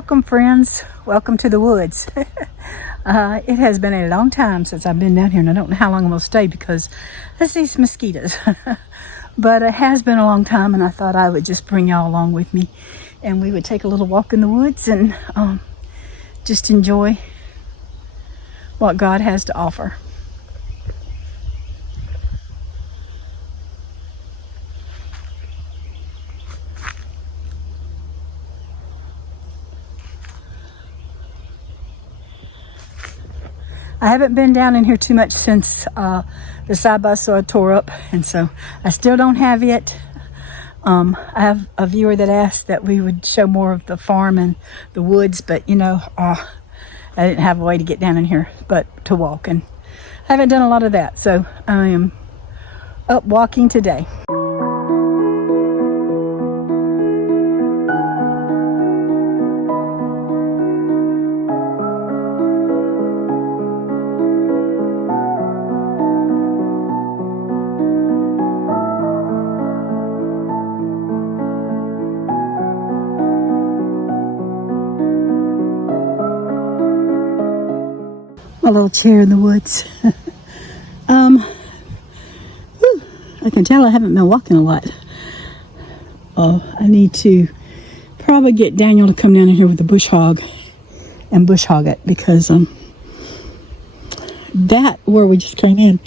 Welcome, friends. Welcome to the woods. It has been a long time since I've been down here, and I don't know how long I'm going to stay because there's these mosquitoes. But it has been a long time, and I thought I would just bring y'all along with me, and we would take a little walk in the woods and just enjoy what God has to offer. I haven't been down in here too much since the side-by-side tore up, and so I still don't have it. I have a viewer that asked that we would show more of the farm and the woods, but I didn't have a way to get down in here but to walk, and I haven't done a lot of that, so I am up walking today. My little chair in the woods. I can tell I haven't been walking a lot. I need to probably get Daniel to come down in here with a bush hog and bush hog it, because that where we just came in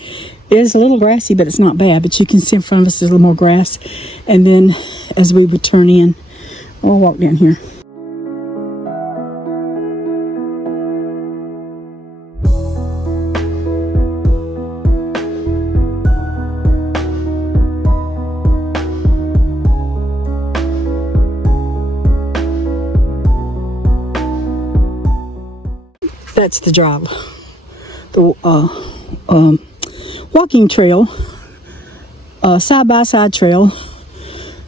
is a little grassy, but it's not bad. But you can see in front of us there's a little more grass, and then as we would turn in, we'll walk down here. That's the drive, the walking trail, side-by-side trail.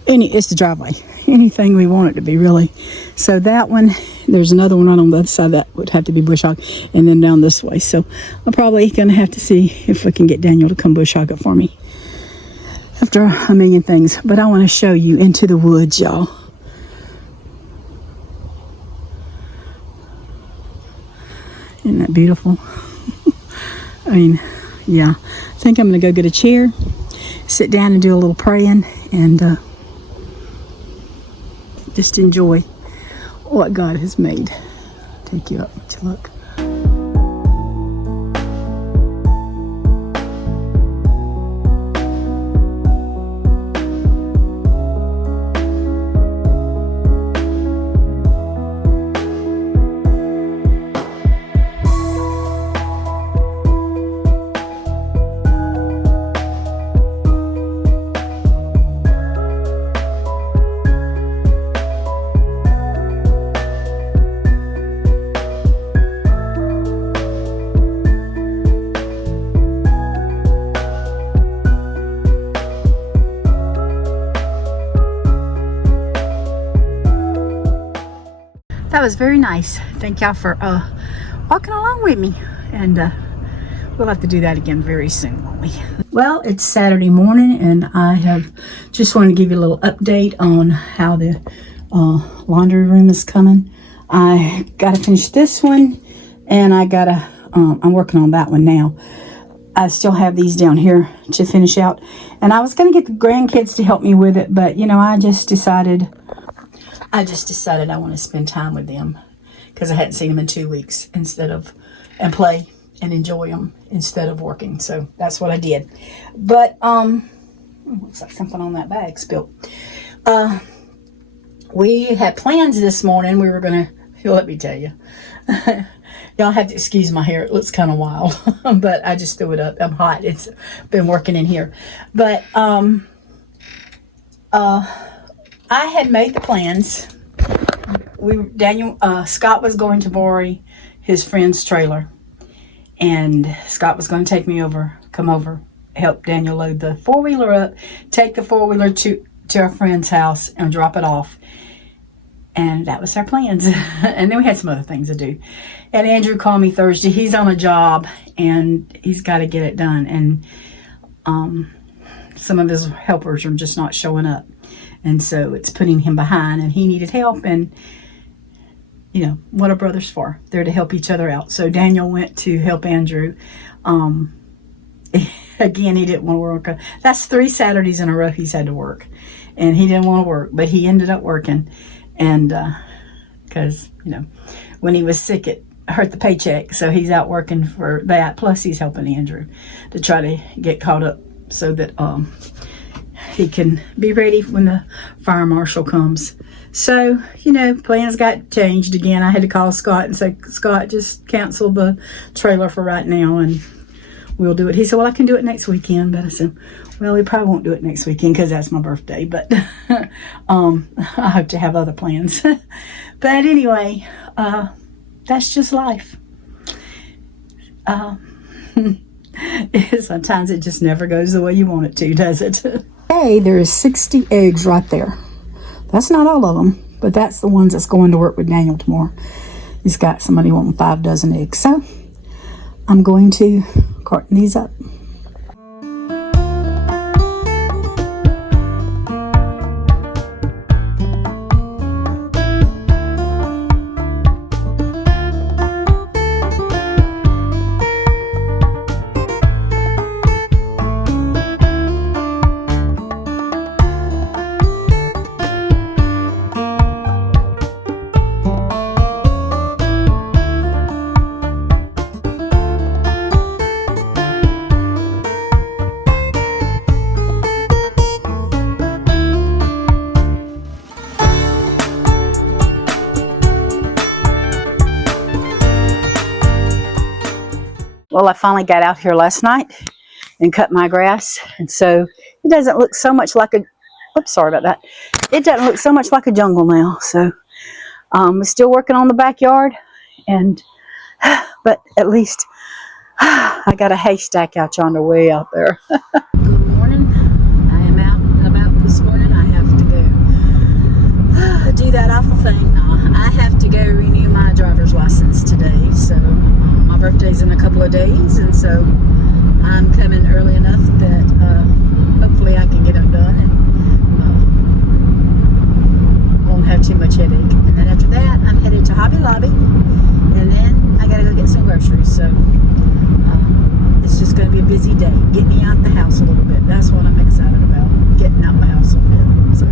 It's the driveway. Anything we want it to be, really. So that one, there's another one right on the other side that would have to be bush hog, and then down this way. So I'm probably going to have to see if we can get Daniel to come bush hog it for me after a million things. But I want to show you into the woods, y'all. Isn't that beautiful? I mean, yeah. I think I'm going to go get a chair, sit down and do a little praying, and just enjoy what God has made. Take you up to look. That was very nice. Thank y'all for walking along with me, and we'll have to do that again very soon, won't we? Well, it's Saturday morning, and I have just wanted to give you a little update on how the laundry room is coming. I got to finish this one, and I'm working on that one now. I still have these down here to finish out, and I was going to get the grandkids to help me with it, but I just decided I want to spend time with them, because I hadn't seen them in 2 weeks, and play and enjoy them instead of working. So that's what I did. But looks like something on that bag spilled. We had plans this morning. We were gonna, let me tell you, y'all have to excuse my hair. It looks kind of wild, but I just threw it up. I'm hot. It's been working in here, but I had made the plans. Scott was going to borrow his friend's trailer, and Scott was going to take me over, come over, help Daniel load the four-wheeler up, take the four-wheeler to our friend's house and drop it off. And that was our plans. And then we had some other things to do. And Andrew called me Thursday. He's on a job, and he's got to get it done. And some of his helpers are just not showing up. And so it's putting him behind, and he needed help. And what are brothers for? They're to help each other out. So Daniel went to help Andrew. Again, he didn't want to work. That's 3 Saturdays in a row he's had to work. And he didn't want to work, but he ended up working. And because, when he was sick, it hurt the paycheck. So he's out working for that. Plus, he's helping Andrew to try to get caught up so that he can be ready when the fire marshal comes. So, plans got changed again. I had to call Scott and say, Scott, just cancel the trailer for right now and we'll do it. He said, well, I can do it next weekend. But I said, well, we probably won't do it next weekend because that's my birthday. But I hope to have other plans. But anyway, that's just life. Sometimes it just never goes the way you want it to, does it? Hey, there is 60 eggs right there. That's not all of them, but that's the ones that's going to work with Daniel tomorrow. He's got somebody wanting 5 dozen eggs. So I'm going to carton these up. Well, I finally got out here last night and cut my grass. And so it doesn't look so much like a, oops, sorry about that. It doesn't look so much like a jungle now. So we're still working on the backyard. But at least I got a haystack out yonder way out there. Good morning. I am out and about this morning. I have to go do that awful thing. I have to go renew my driver's license today. So my birthday's in a couple of days, and so I'm coming early enough that hopefully I can get it done and won't have too much headache. And then after that, I'm headed to Hobby Lobby, and then I gotta go get some groceries. So it's just gonna be a busy day. Get me out the house a little bit. That's what I'm excited about. Getting out the house a bit. So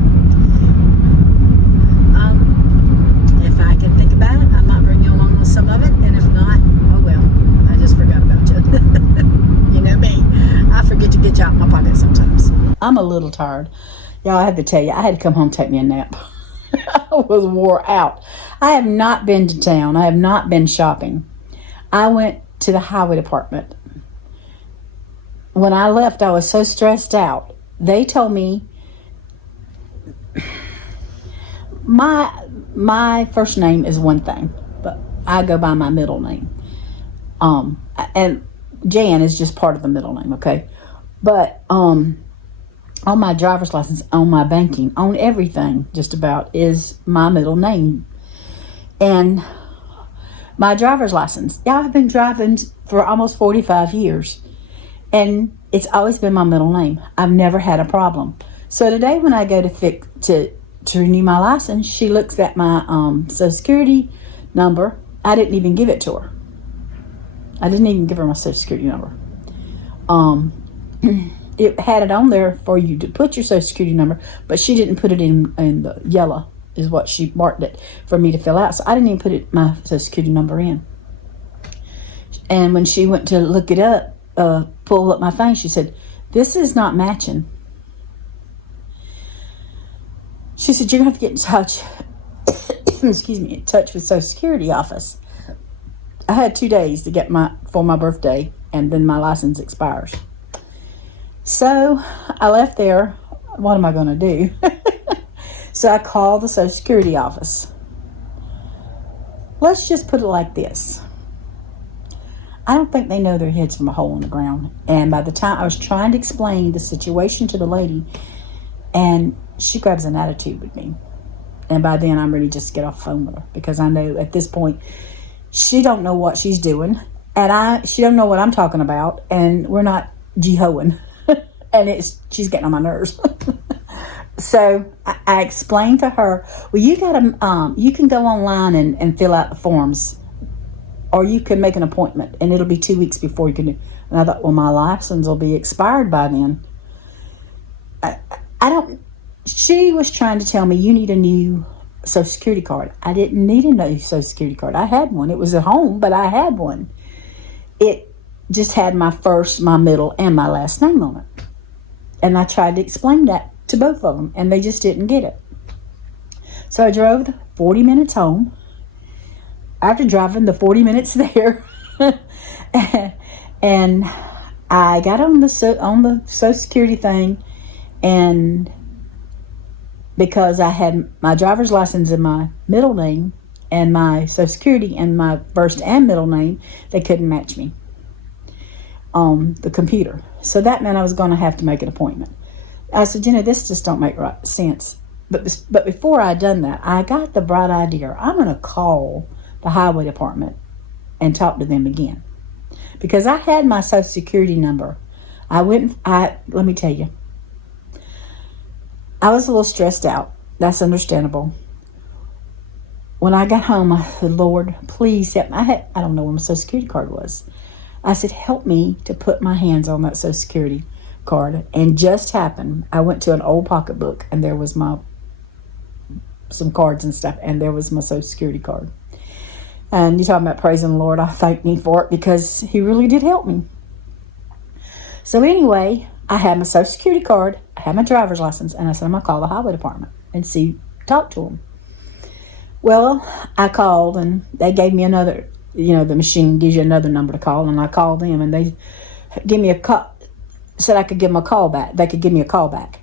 if I can think about it, I might bring you along with some of it, and if not, oh well, I just forgot about you. You know me, I forget to get you out of my pocket sometimes. I'm a little tired. Y'all, I had to tell you, I had to come home and take me a nap. I was wore out. I have not been to town. I have not been shopping. I went to the highway department. When I left, I was so stressed out. They told me my first name is one thing, but I go by my middle name. And Jan is just part of the middle name, okay? But on my driver's license, on my banking, on everything just about is my middle name. And my driver's license, I've been driving for almost 45 years. And it's always been my middle name. I've never had a problem. So today when I go to renew my license, she looks at my Social Security number. I didn't even give it to her. I didn't even give her my Social Security number. It had it on there for you to put your Social Security number, but she didn't put it in the yellow, is what she marked it for me to fill out. So I didn't even put my Social Security number in. And when she went to look it up, pull up my thing, she said, this is not matching. She said, you're going to have to get in touch, excuse me, in touch with Social Security office. I had 2 days to get for my birthday, and then my license expires. So I left there. What am I going to do? So I called the Social Security office. Let's just put it like this. I don't think they know their heads from a hole in the ground. And by the time I was trying to explain the situation to the lady, and she grabs an attitude with me. And by then I'm ready to just get off the phone with her, because I know at this point she don't know what she's doing, and she don't know what I'm talking about, and we're not jihoing. And she's getting on my nerves. So I explained to her, well, you can go online and fill out the forms, or you can make an appointment, and it'll be 2 weeks before you can do. And I thought, well, my license will be expired by then. I don't. She was trying to tell me you need a new Social Security card. I didn't need a new Social Security card. I had one. It was at home, but I had one. It just had my first, my middle, and my last name on it. And I tried to explain that to both of them, and they just didn't get it. So I drove the 40 minutes home. After driving the 40 minutes there, and I got on the Social Security thing, and because I had my driver's license in my middle name and my Social Security in my first and middle name, they couldn't match me on the computer. So that meant I was going to have to make an appointment. I said, this just don't make right sense. But before I done that, I got the bright idea. I'm going to call the highway department and talk to them again, because I had my Social Security number. Let me tell you, I was a little stressed out. That's understandable. When I got home, I said, Lord, please help me. I don't know where my Social Security card was. I said, help me to put my hands on that Social Security card. And just happened, I went to an old pocketbook, and there was some cards and stuff, and there was my Social Security card. And you're talking about praising the Lord. I thank me for it, because he really did help me. So anyway, I had my Social Security card, I had my driver's license, and I said, I'm going to call the highway department and talk to them. Well, I called, and they gave me another, the machine gives you another number to call, and I called them, and they gave me a call, said I could give them a call back. They could give me a call back.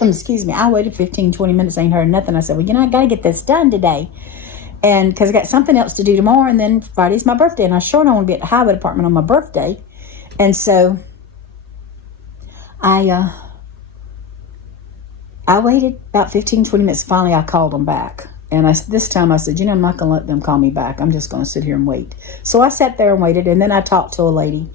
Excuse me. I waited 15, 20 minutes, ain't heard nothing. I said, well, I got to get this done today. And because I got something else to do tomorrow, and then Friday's my birthday, and I sure don't want to be at the highway department on my birthday. And so I waited about 15, 20 minutes. Finally, I called them back. And this time I said, I'm not going to let them call me back. I'm just going to sit here and wait. So I sat there and waited, and then I talked to a lady,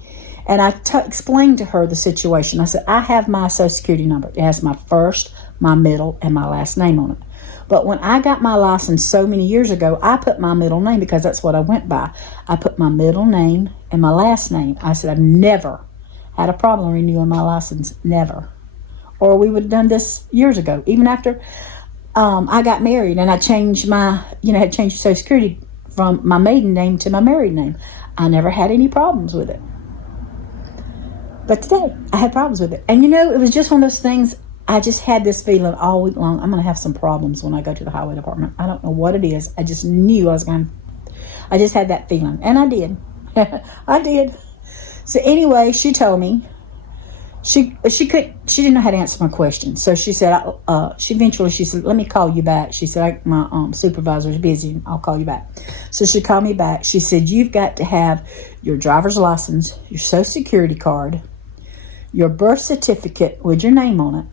and I explained to her the situation. I said, I have my Social Security number. It has my first, my middle, and my last name on it. But when I got my license so many years ago, I put my middle name because that's what I went by. I put my middle name and my last name. I said, I've never had a problem renewing my license. Never. Or we would have done this years ago. Even after I got married and I changed had changed Social Security from my maiden name to my married name. I never had any problems with it. But today, I had problems with it. And it was just one of those things. I just had this feeling all week long, I'm going to have some problems when I go to the highway department. I don't know what it is. I just knew I just had that feeling. And I did. I did. So anyway, she told me, she didn't know how to answer my question. So she said, she said, let me call you back. She said, my supervisor is busy. I'll call you back. So she called me back. She said, you've got to have your driver's license, your Social Security card, your birth certificate with your name on it,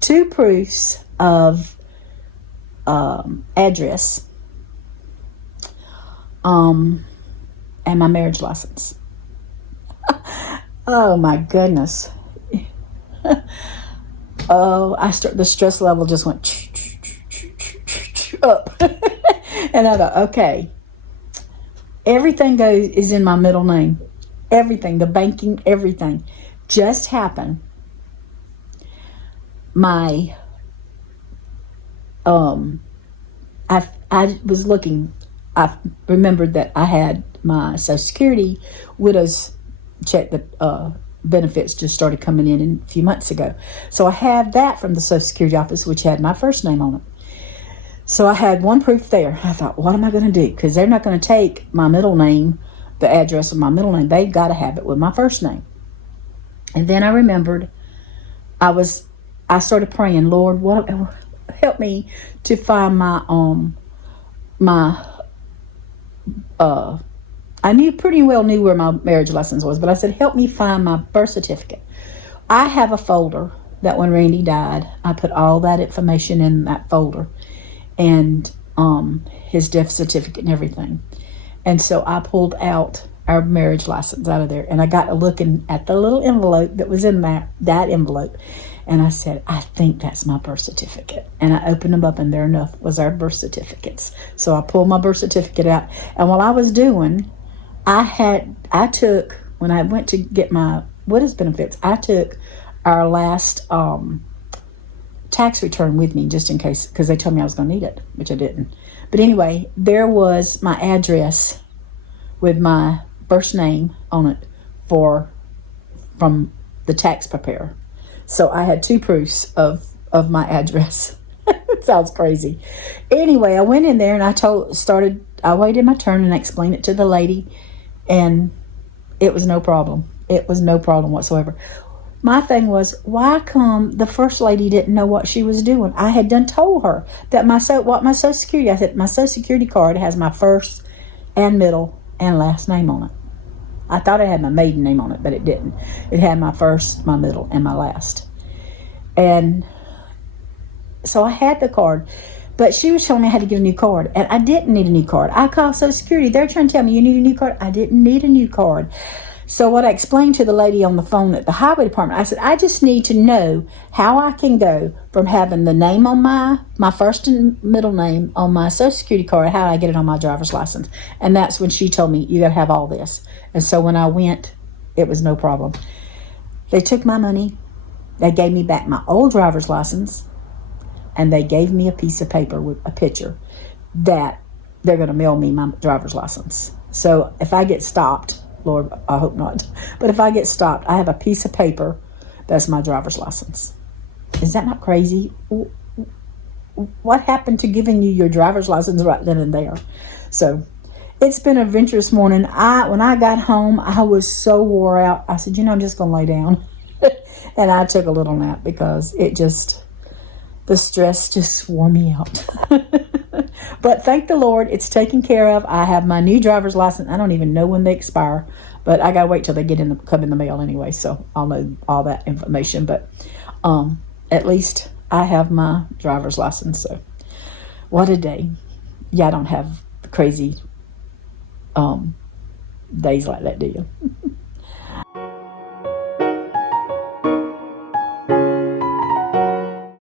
2 proofs of address, and my marriage license. Oh my goodness. The stress level just went up. And I thought, okay, everything is in my middle name. Everything, the banking, everything just happened. I was looking, I remembered that I had my Social Security widow's check, that benefits just started coming in a few months ago. So I have that from the Social Security office, which had my first name on it. So I had one proof there. I thought, what am I going to do? Because they're not going to take my middle name, the address of my middle name. They've got to have it with my first name. And then I remembered I started praying, Lord, help me to find I pretty well knew where my marriage license was, but I said, help me find my birth certificate. I have a folder that when Randy died, I put all that information in that folder, and his death certificate and everything. And so I pulled out our marriage license out of there, and I got looking at the little envelope that was in that envelope. And I said, I think that's my birth certificate. And I opened them up, and there enough was our birth certificates. So I pulled my birth certificate out. And while I was doing, I took, when I went to get my widows benefits, I took our last tax return with me just in case, because they told me I was going to need it, which I didn't. But anyway, there was my address with my first name on it from the tax preparer. So I had 2 proofs of my address. It sounds crazy. Anyway, I went in there and I waited my turn and I explained it to the lady, and it was no problem. It was no problem whatsoever. My thing was, why come the first lady didn't know what she was doing? I had done told her that my Social Security, I said, my Social Security card has my first and middle and last name on it. I thought it had my maiden name on it, but it didn't. It had my first, my middle, and my last. And so I had the card, but she was telling me I had to get a new card, and I didn't need a new card. I called Social Security. They're trying to tell me you need a new card. I didn't need a new card. So what I explained to the lady on the phone at the highway department, I said, I just need to know how I can go from having the name on my first and middle name on my Social Security card, how do I get it on my driver's license? And that's when she told me, you got to have all this. And so when I went, it was no problem. They took my money. They gave me back my old driver's license, and they gave me a piece of paper with a picture that they're going to mail me my driver's license. So if I get stopped, Lord, I hope not, but if I get stopped, I have a piece of paper that's my driver's license. Is that not crazy? What happened to giving you your driver's license right then and there? So it's been an adventurous morning. When I got home, I was so wore out. I said, I'm just going to lay down. And I took a little nap because the stress just wore me out. But thank the Lord, it's taken care of. I have my new driver's license. I don't even know when they expire, but I gotta wait till they come in the mail anyway, so I'll know all that information. But at least I have my driver's license. So what a day. Yeah, I don't have crazy days like that, do you?